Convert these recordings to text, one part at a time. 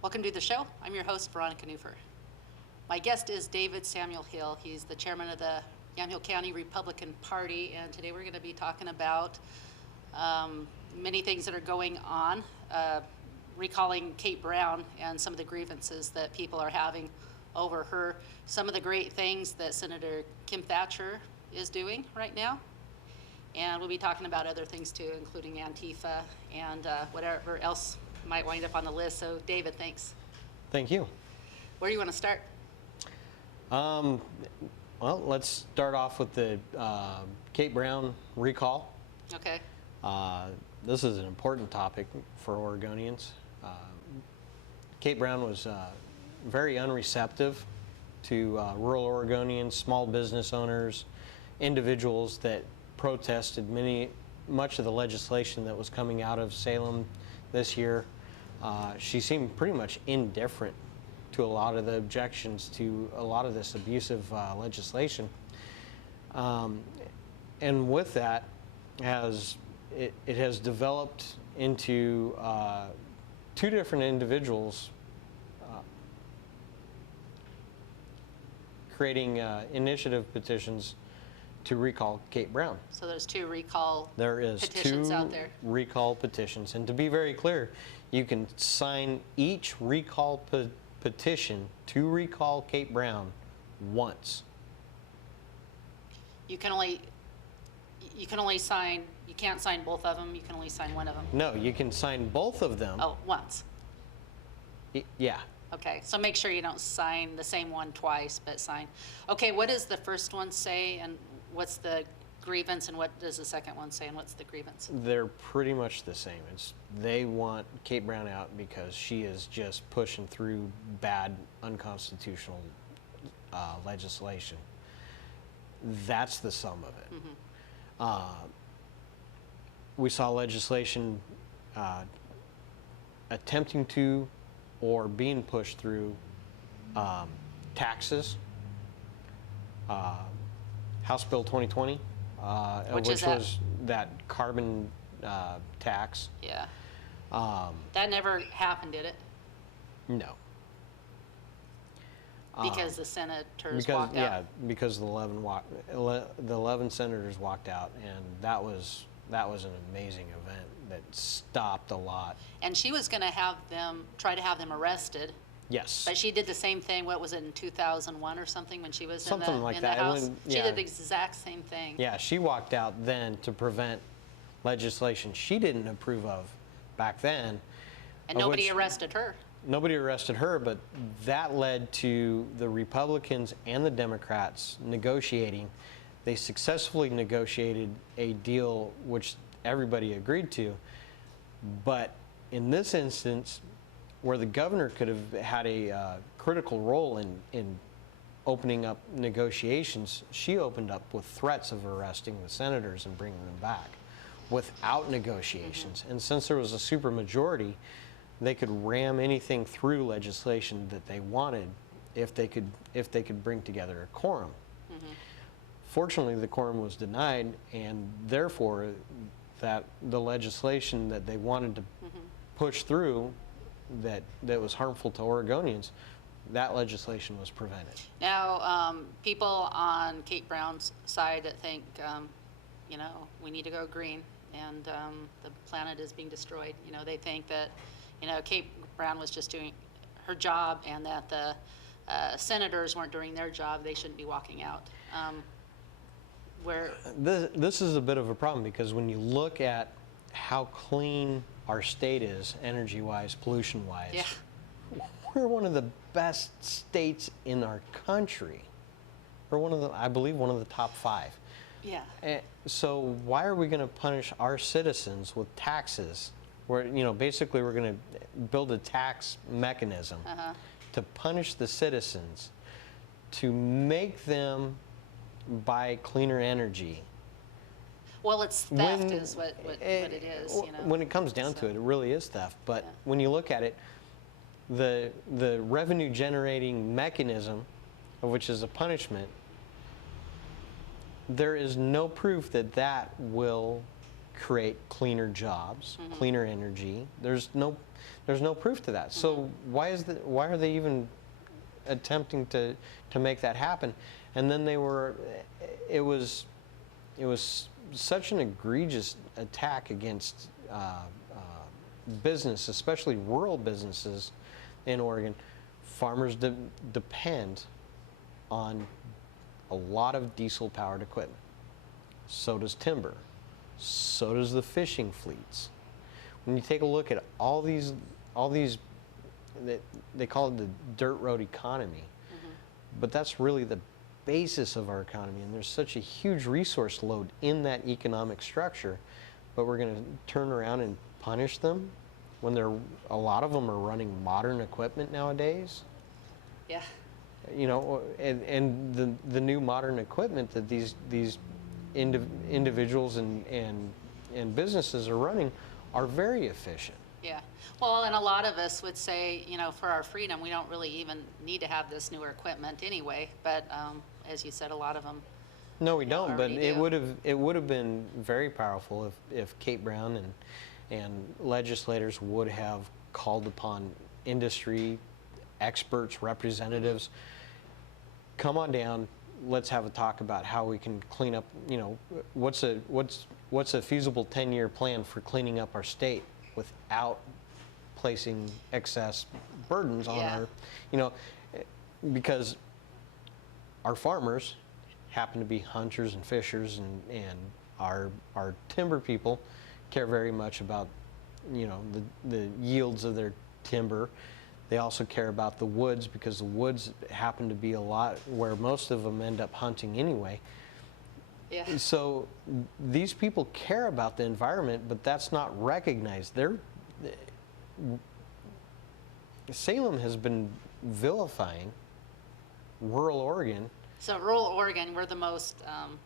Welcome to the show. I'm your host, Veronica Newfer. My guest is David Samuel Hill. He's the chairman of the Yamhill County Republican Party, and today we're going to be talking about many things that are going on, recalling Kate Brown and some of the grievances that people are having over her, some of the great things that Senator Kim Thatcher is doing right now, and we'll be talking about other things too, including Antifa and whatever else might wind up on the list. So David, thanks. Thank you. Where do you want to start? Well, let's start off with the Kate Brown recall. Okay. This is an important topic for Oregonians. Kate Brown was very unreceptive to rural Oregonians, small business owners, individuals that protested much of the legislation that was coming out of Salem this year. She seemed pretty much indifferent to a lot of the objections to a lot of this abusive legislation. And with that, it has developed into two different individuals creating initiative petitions to recall Kate Brown. So there's two recall petitions out there. Recall petitions. And to be very clear, you can sign each recall petition to recall Kate Brown once. You can only sign, you can't sign both of them, you can only sign one of them. No, you can sign both of them. Oh, once. Yeah. Okay, so make sure you don't sign the same one twice, but sign. Okay, what does the first one say, and what's the grievance, and what does the second one say, and what's the grievance? They're pretty much the same. They want Kate Brown out because she is just pushing through bad, unconstitutional legislation. That's the sum of it. Mm-hmm. We saw legislation attempting to or being pushed through taxes. House Bill 2020, which was that carbon tax. Yeah. That never happened, did it? No. Because the senators walked out? Yeah, because the 11 senators walked out, and that was an amazing event that stopped a lot. And she was going to try to have them arrested. Yes. But she did the same thing, what was it, in 2001 or something, when she was in the House? Yeah. She did the exact same thing. Yeah, she walked out then to prevent legislation she didn't approve of back then. And nobody arrested her. Nobody arrested her, but that led to the Republicans and the Democrats negotiating. They successfully negotiated a deal which everybody agreed to, but in this instance, where the governor could have had a critical role in opening up negotiations, she opened up with threats of arresting the senators and bringing them back without negotiations. Mm-hmm. And since there was a supermajority, they could ram anything through legislation that they wanted if they could bring together a quorum. Mm-hmm. Fortunately, the quorum was denied, and therefore that the legislation that they wanted to mm-hmm. push through that was harmful to Oregonians, that legislation was prevented. Now, people on Kate Brown's side that think, we need to go green and the planet is being destroyed. They think that, Kate Brown was just doing her job and that the senators weren't doing their job. They shouldn't be walking out. This is a bit of a problem because when you look at how clean our state is, energy-wise, pollution-wise, yeah. We're one of the best states in our country. We're I believe one of the top 5. Yeah. So why are we going to punish our citizens with taxes? Basically we're going to build a tax mechanism uh-huh. to punish the citizens, to make them buy cleaner energy. Well, it's theft is what it is. When it comes down to it, it really is theft. But yeah. When you look at it, the revenue generating mechanism, which is a punishment, there is no proof that will create cleaner jobs, cleaner energy. There's no proof to that. So why are they even attempting to make that happen? And then it was such an egregious attack against business, especially rural businesses in Oregon. Farmers depend on a lot of diesel-powered equipment. So does timber. So does the fishing fleets. When you take a look at all these, they call it the dirt road economy, but that's really the basis of our economy, and there's such a huge resource load in that economic structure, but we're going to turn around and punish them when a lot of them are running modern equipment nowadays. Yeah. You know, and the new modern equipment that these individuals and businesses are running are very efficient. Yeah. Well, and a lot of us would say, you know, for our freedom, we don't really even need to have this newer equipment anyway. But as you said, a lot of them. No, we don't. But already it do. would have been very powerful if Kate Brown and legislators would have called upon industry experts, representatives. Come on down. Let's have a talk about how we can clean up. You know, what's a feasible 10-year plan for cleaning up our state without placing excess burdens on Yeah. our, you know, because our farmers happen to be hunters and fishers, and our timber people care very much about, you know, the yields of their timber. They also care about the woods, because the woods happen to be a lot where most of them end up hunting anyway. Yeah. So these people care about the environment, but that's not recognized. Salem has been vilifying rural Oregon. So rural Oregon, we're the most,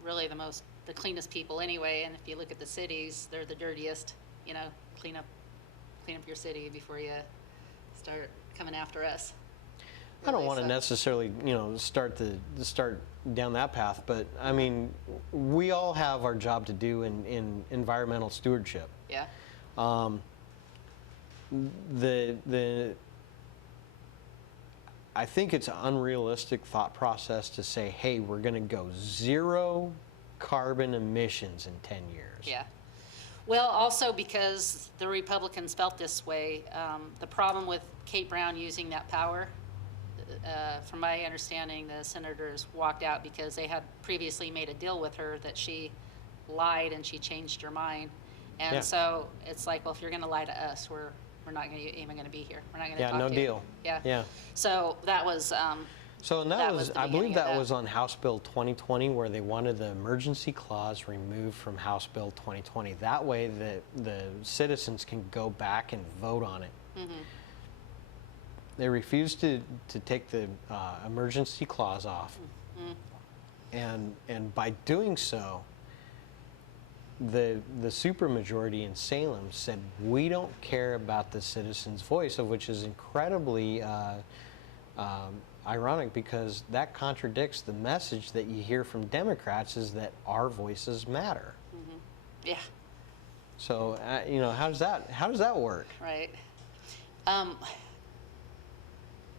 really the cleanest people anyway. And if you look at the cities, they're the dirtiest. You know, clean up your city before you start coming after us. I don't Really, want to so- necessarily, you know, start down that path, but I mean, we all have our job to do in environmental stewardship. Yeah. I think it's an unrealistic thought process to say, hey, we're going to go zero carbon emissions in 10 years. Yeah. Well, also because the Republicans felt this way, the problem with Kate Brown using that power, from my understanding, the senators walked out because they had previously made a deal with her that she lied and she changed her mind. And Yeah. so it's like, well, if you're going to lie to us, we're not even going to be here. We're not going to Yeah, talk no to you. deal. Yeah. Yeah. So that was, So, and That that was was, the I believe beginning of that that. was on House Bill 2020, where they wanted the emergency clause removed from House Bill 2020. That way the citizens can go back and vote on it. They refused to take the emergency clause off. And by doing so, the supermajority in Salem said, we don't care about the citizens' voice, of which is incredibly ironic, because that contradicts the message that you hear from Democrats, is that our voices matter. yeah. So you know, how does that work? Right.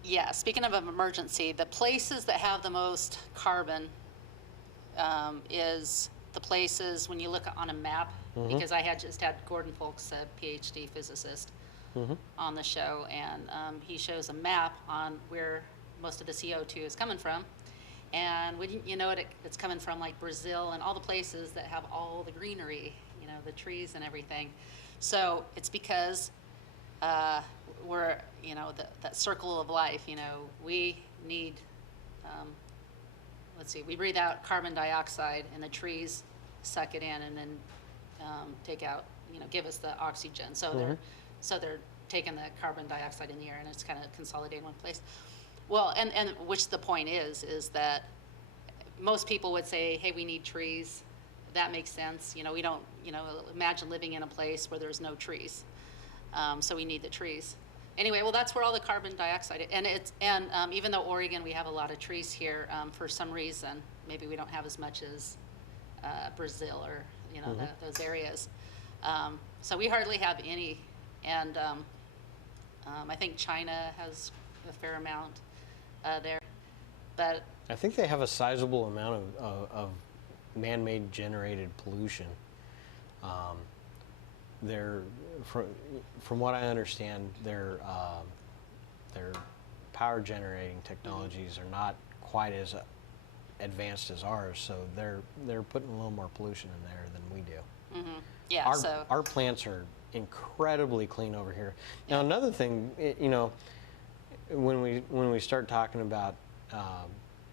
Yeah, speaking of an emergency, the places that have the most carbon is the places, when you look on a map, because I just had Gordon Folks, a PhD physicist, on the show, and he shows a map on where most of the CO2 is coming from. And wouldn't you know it, it's coming from like Brazil and all the places that have all the greenery, you know, the trees and everything. So it's because we're, you know, that circle of life, you know, we need, let's see, we breathe out carbon dioxide and the trees suck it in and then take out, you know, give us the oxygen. So they're taking the carbon dioxide in the air and it's kind of consolidated in one place. Well, and which the point is that most people would say, hey, we need trees. That makes sense. You know, we don't, you know, imagine living in a place where there's no trees. So we need the trees. Anyway, well, that's where all the carbon dioxide, and even though Oregon, we have a lot of trees here, for some reason, maybe we don't have as much as Brazil or, you know, those areas. So we hardly have any, and I think China has a fair amount there, but I think they have a sizable amount of man-made generated pollution. They're, from what I understand, their power generating technologies are not quite as advanced as ours, so they're putting a little more pollution in there than we do. yeah, Our plants are incredibly clean over here. Now another thing, you know, when we start talking about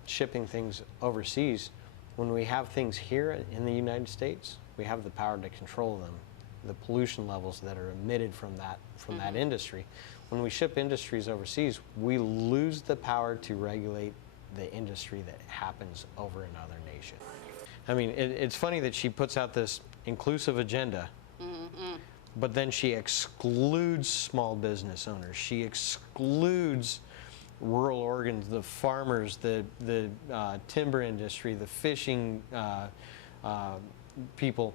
shipping things overseas, when we have things here in the United States, we have the power to control them, the pollution levels that are emitted from that industry. When we ship industries overseas, we lose the power to regulate the industry that happens over another nation. I mean, it's funny that she puts out this inclusive agenda, but then she excludes small business owners. She excludes rural Oregon, the farmers, the timber industry, the fishing people.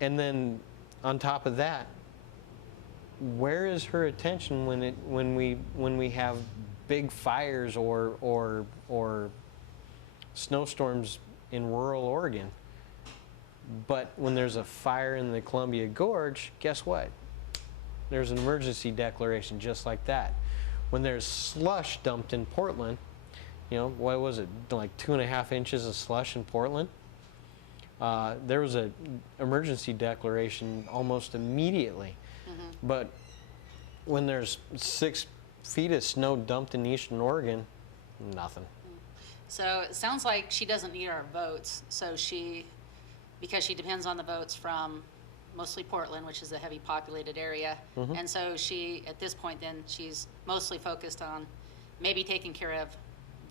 And then on top of that, where is her attention when we have big fires or snowstorms in rural Oregon? But when there's a fire in the Columbia Gorge, guess what? There's an emergency declaration just like that. When there's slush dumped in Portland, you know, what was it, like 2.5 inches of slush in Portland? There was an emergency declaration almost immediately. But when there's 6 feet of snow dumped in eastern Oregon, nothing. So it sounds like she doesn't need our votes. So because she depends on the votes from mostly Portland, which is a heavy populated area. And so she, at this point then, she's mostly focused on maybe taking care of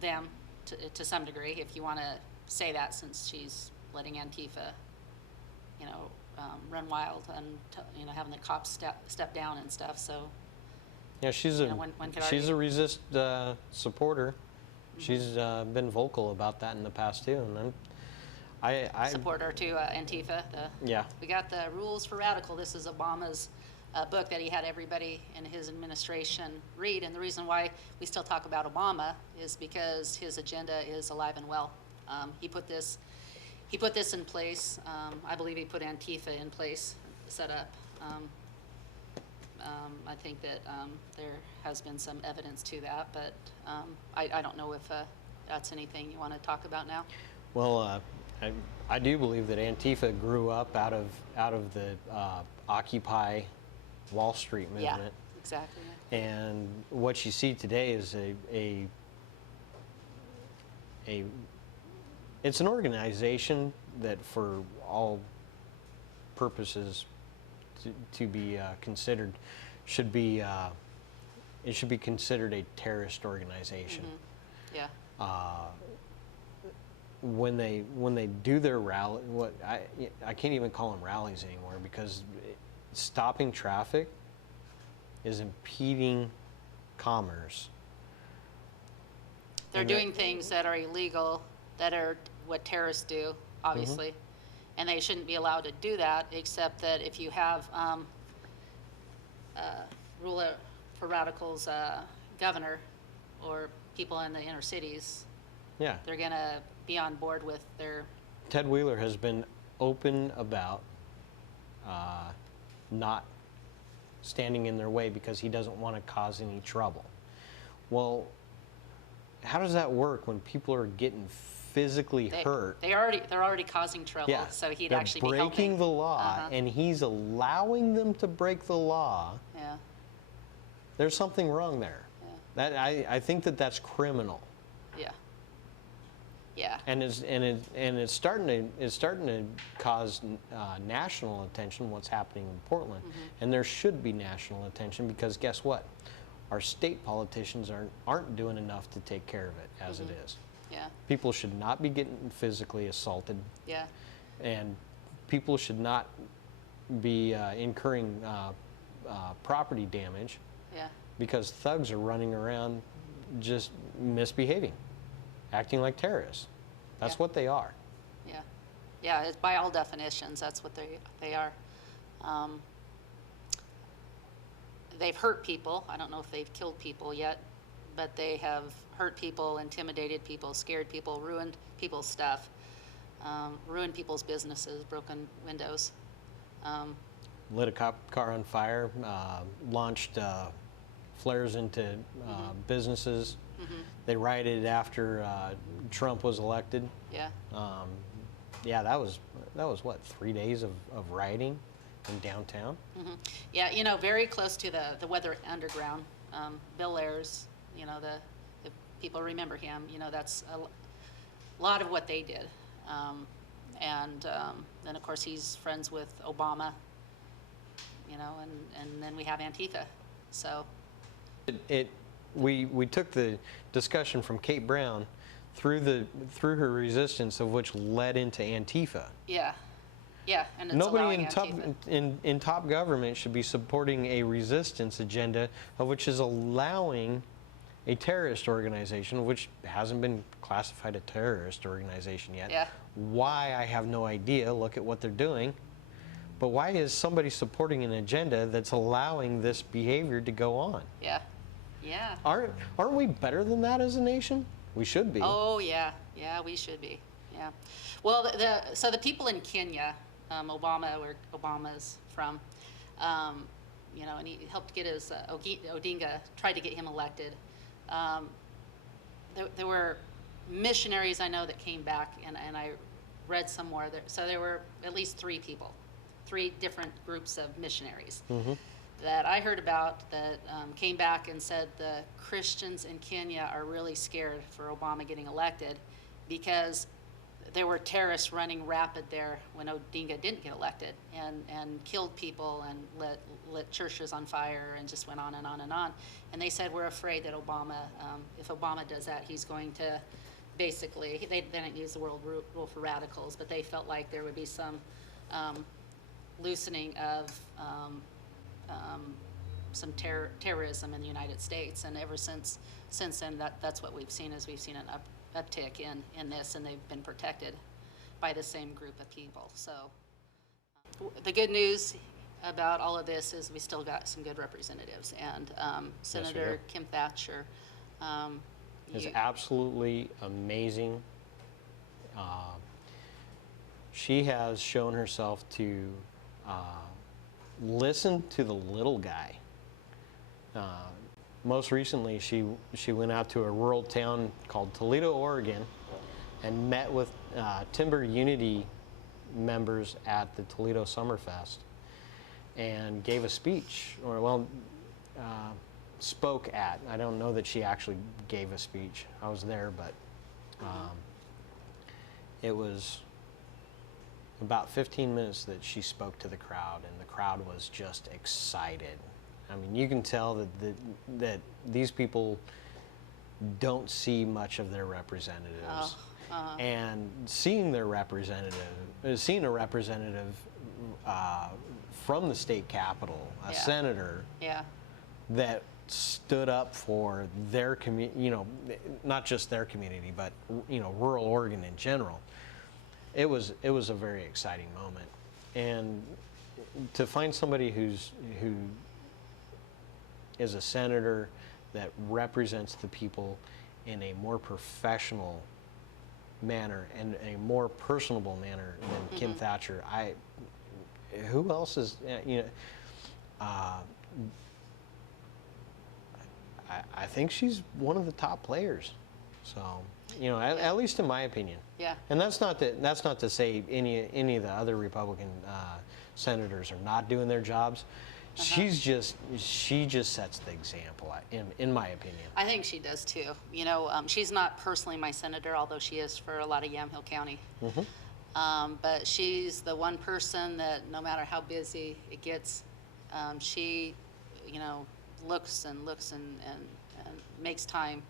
them to some degree, if you want to say that, since she's letting Antifa, you know, run wild and, you know, having the cops step down and stuff. So yeah, she's a resist supporter. She's been vocal about that in the past too, and I support her to Antifa. Yeah. We got the Rules for Radical. This is Obama's book that he had everybody in his administration read, and the reason why we still talk about Obama is because his agenda is alive and well. He put this in place. I believe he put Antifa in place, set up. I think that there has been some evidence to that, but I don't know if that's anything you want to talk about now. Well, I do believe that Antifa grew up out of the Occupy Wall Street movement. Yeah, exactly. And what you see today is it's an organization that, for all purposes to be considered, should be considered a terrorist organization. Yeah. When they do their rally, I can't even call them rallies anymore, because stopping traffic is impeding commerce. They're doing things that are illegal, that are what terrorists do, obviously. And they shouldn't be allowed to do that, except that if you have Rule for Radical's governor or people in the inner cities, Yeah. they're going to be on board with their... Ted Wheeler has been open about not standing in their way because he doesn't want to cause any trouble. Well, how does that work when people are getting physically hurt? They're already causing trouble, Yeah, so he'd they're actually be breaking helping. the law, and he's allowing them to break the law. Yeah, There's something wrong there. yeah, That I think that's criminal. yeah, yeah. And it's starting to cause national attention, what's happening in Portland, and there should be national attention, because guess what? Our state politicians aren't doing enough to take care of it as it is. Yeah, People should not be getting physically assaulted, yeah, and people should not be incurring property damage yeah, because thugs are running around just misbehaving, acting like terrorists. That's Yeah. what they are. yeah. Yeah, it's by all definitions, that's what they are. Um, they've hurt people. I don't know if they've killed people yet, but they have hurt people, intimidated people, scared people, ruined people's stuff, ruined people's businesses, broken windows. Lit a cop car on fire, launched flares into businesses. They rioted after Trump was elected. Yeah. Yeah, that was what, 3 days of rioting in downtown. Yeah, you know, very close to the Weather Underground. Bill Ayers, you know, if people remember him, you know, that's a lot of what they did. And then, of course, he's friends with Obama, you know, and then we have Antifa. So We took the discussion from Kate Brown through her resistance, of which led into Antifa. yeah, yeah, and it's Nobody allowing in Antifa. in top government should be supporting a resistance agenda of which is allowing a terrorist organization, which hasn't been classified a terrorist organization yet. Yeah. Why, I have no idea. Look at what they're doing. But why is somebody supporting an agenda that's allowing this behavior to go on? Yeah, yeah. Aren't we better than that as a nation? We should be. Oh, yeah, yeah, we should be, yeah. Well, so the people in Kenya, Obama, where Obama's from, you know, and he helped get his, Odinga, tried to get him elected. There were missionaries I know that came back, and I read somewhere, so there were at least 3 people, 3 different groups of missionaries that I heard about that came back and said the Christians in Kenya are really scared for Obama getting elected because there were terrorists running rapid there when Odinga didn't get elected and killed people and lit churches on fire and just went on and on and on. And they said, we're afraid that Obama, if Obama does that, he's going to basically, they didn't use the word rule for radicals, but they felt like there would be some loosening of some terrorism in the United States. And ever since then, that's what we've seen, is we've seen an uptick in this, and they've been protected by the same group of people. So the good news about all of this is we still got some good representatives, and Senator Kim Thatcher is absolutely amazing. She has shown herself to listen to the little guy. Most recently, she went out to a rural town called Toledo, Oregon, and met with Timber Unity members at the Toledo Summerfest, and gave a speech, or spoke at. I don't know that she actually gave a speech. I was there, but it was about 15 minutes that she spoke to the crowd, and the crowd was just excited. I mean, you can tell that these people don't see much of their representatives. And seeing a representative from the state capitol, a senator, that stood up for their community, you know, not just their community, but, you know, rural Oregon in general. It was a very exciting moment, and to find somebody who is a senator that represents the people in a more professional manner and a more personable manner than Kim Thatcher. Who else is, you know, I think she's one of the top players. So, you know, at least in my opinion. Yeah. And that's not to say any of the other Republican senators are not doing their jobs. She just sets the example, in my opinion. I think she does too. You know, she's not personally my senator, although she is for a lot of Yamhill County. But she's the one person that no matter how busy it gets, she, you know, looks and makes time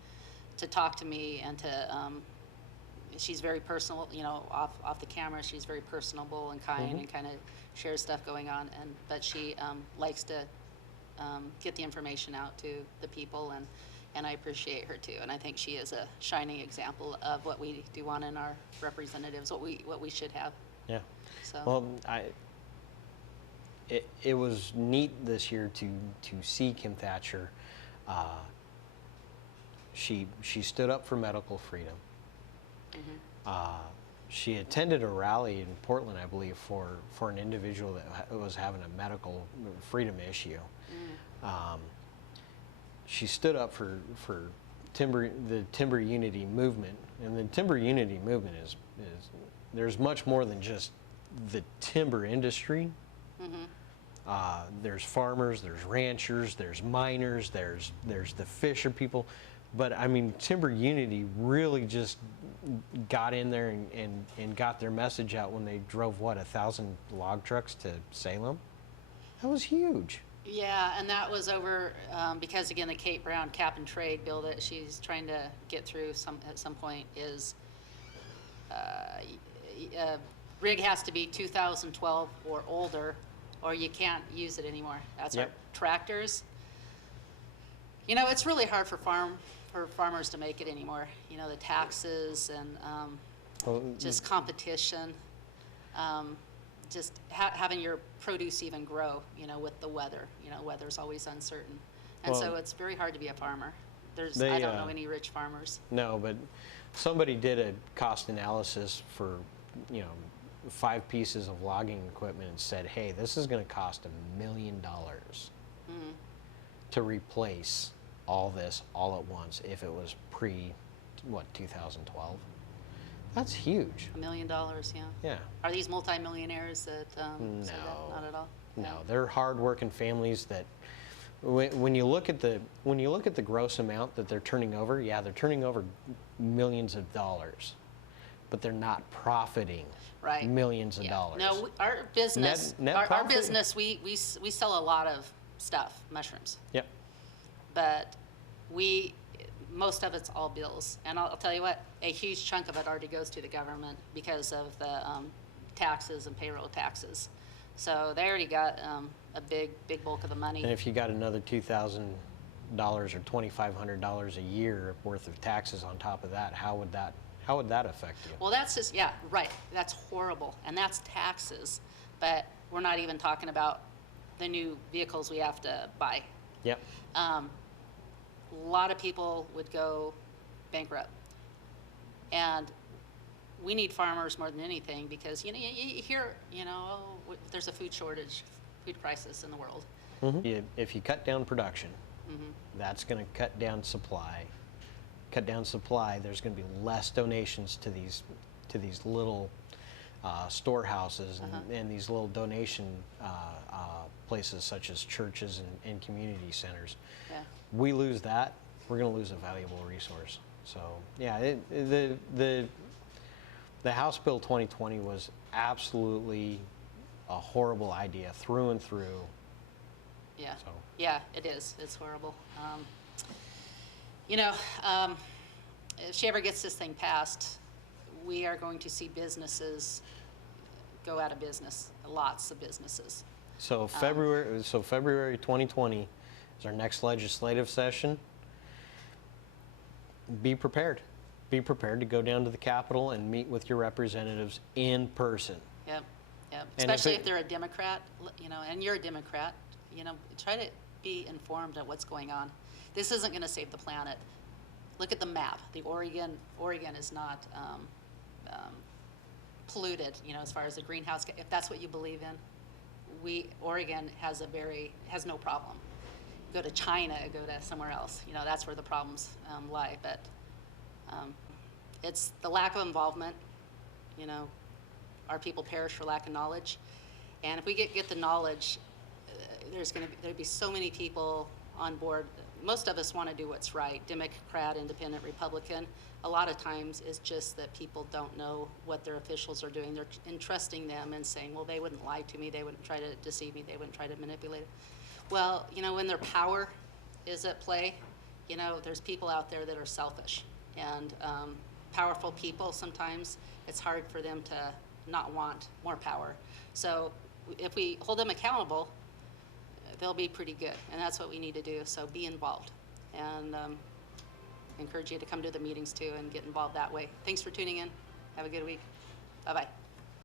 to talk to me, and to, she's very personal, you know, off the camera. She's very personable and kind, and kind of shares stuff going on, but she likes to get the information out to the people, and I appreciate her too. And I think she is a shining example of what we do want in our representatives, what we should have. Yeah. So. Well, it was neat this year to see Kim Thatcher. She stood up for medical freedom. She attended a rally in Portland, I believe, for an individual that was having a medical freedom issue. She stood up for the timber unity movement, and the timber unity movement is there's much more than just the timber industry. There's farmers, there's ranchers, there's miners, there's the fisher people, but I mean, timber unity really just got in there and got their message out when they drove 1,000 log trucks to Salem. That was huge. Yeah, and that was over because, again, the Kate Brown cap and trade bill that she's trying to get through at some point is rig has to be 2012 or older, or you can't use it anymore. That's our tractors. You know, it's really hard for farmers to make it anymore. You know, the taxes and just competition. Just having your produce even grow, you know, with the weather. You know, weather's always uncertain. And so it's very hard to be a farmer. I don't know any rich farmers. No, but somebody did a cost analysis for, you know, 5 pieces of logging equipment and said, hey, this is going to cost $1 million to replace all this all at once if it was 2012. That's huge. $1 million, yeah. Yeah. Are these multimillionaires that say that? Not at all. No, they're hardworking families that, when you look at the gross amount that they're turning over, yeah, they're turning over millions of dollars, but they're not profiting millions of dollars. No, our business, our business, we sell a lot of stuff, mushrooms. Yep. But most of it's all bills, and I'll tell you what, a huge chunk of it already goes to the government because of the taxes and payroll taxes. So they already got a big bulk of the money. And if you got another $2,000 or $2,500 a year worth of taxes on top of that, how would that affect you? Well, that's just, yeah, right. That's horrible, and that's taxes. But we're not even talking about the new vehicles we have to buy. Yep. A lot of people would go bankrupt, and we need farmers more than anything because you hear there's a food shortage, food crisis in the world. If you cut down production, that's going to cut down supply. Cut down supply. There's going to be less donations to these little storehouses and these little donation places such as churches and community centers. Yeah. We lose that, we're going to lose a valuable resource. So yeah, the House Bill 2020 was absolutely a horrible idea through and through. Yeah. So. Yeah, it is. It's horrible. If she ever gets this thing passed, we are going to see businesses go out of business. Lots of businesses. So February 2020 is our next legislative session. Be prepared. Be prepared to go down to the Capitol and meet with your representatives in person. Yep. Especially if they're a Democrat, and you're a Democrat, try to be informed of what's going on. This isn't going to save the planet. Look at the map. Oregon is not polluted, as far as the greenhouse. If that's what you believe in, Oregon has no problem. Go to China, go to somewhere else. That's where the problems lie. But it's the lack of involvement. Our people perish for lack of knowledge. And if we get the knowledge, there'd be so many people on board. Most of us want to do what's right, Democrat, Independent, Republican. A lot of times it's just that people don't know what their officials are doing. They're entrusting them and saying, well, they wouldn't lie to me, they wouldn't try to deceive me, they wouldn't try to manipulate it. Well, when their power is at play, there's people out there that are selfish. And powerful people, sometimes it's hard for them to not want more power. So if we hold them accountable, they'll be pretty good, and that's what we need to do. So be involved, and encourage you to come to the meetings too and get involved that way. Thanks for tuning in. Have a good week. Bye-bye.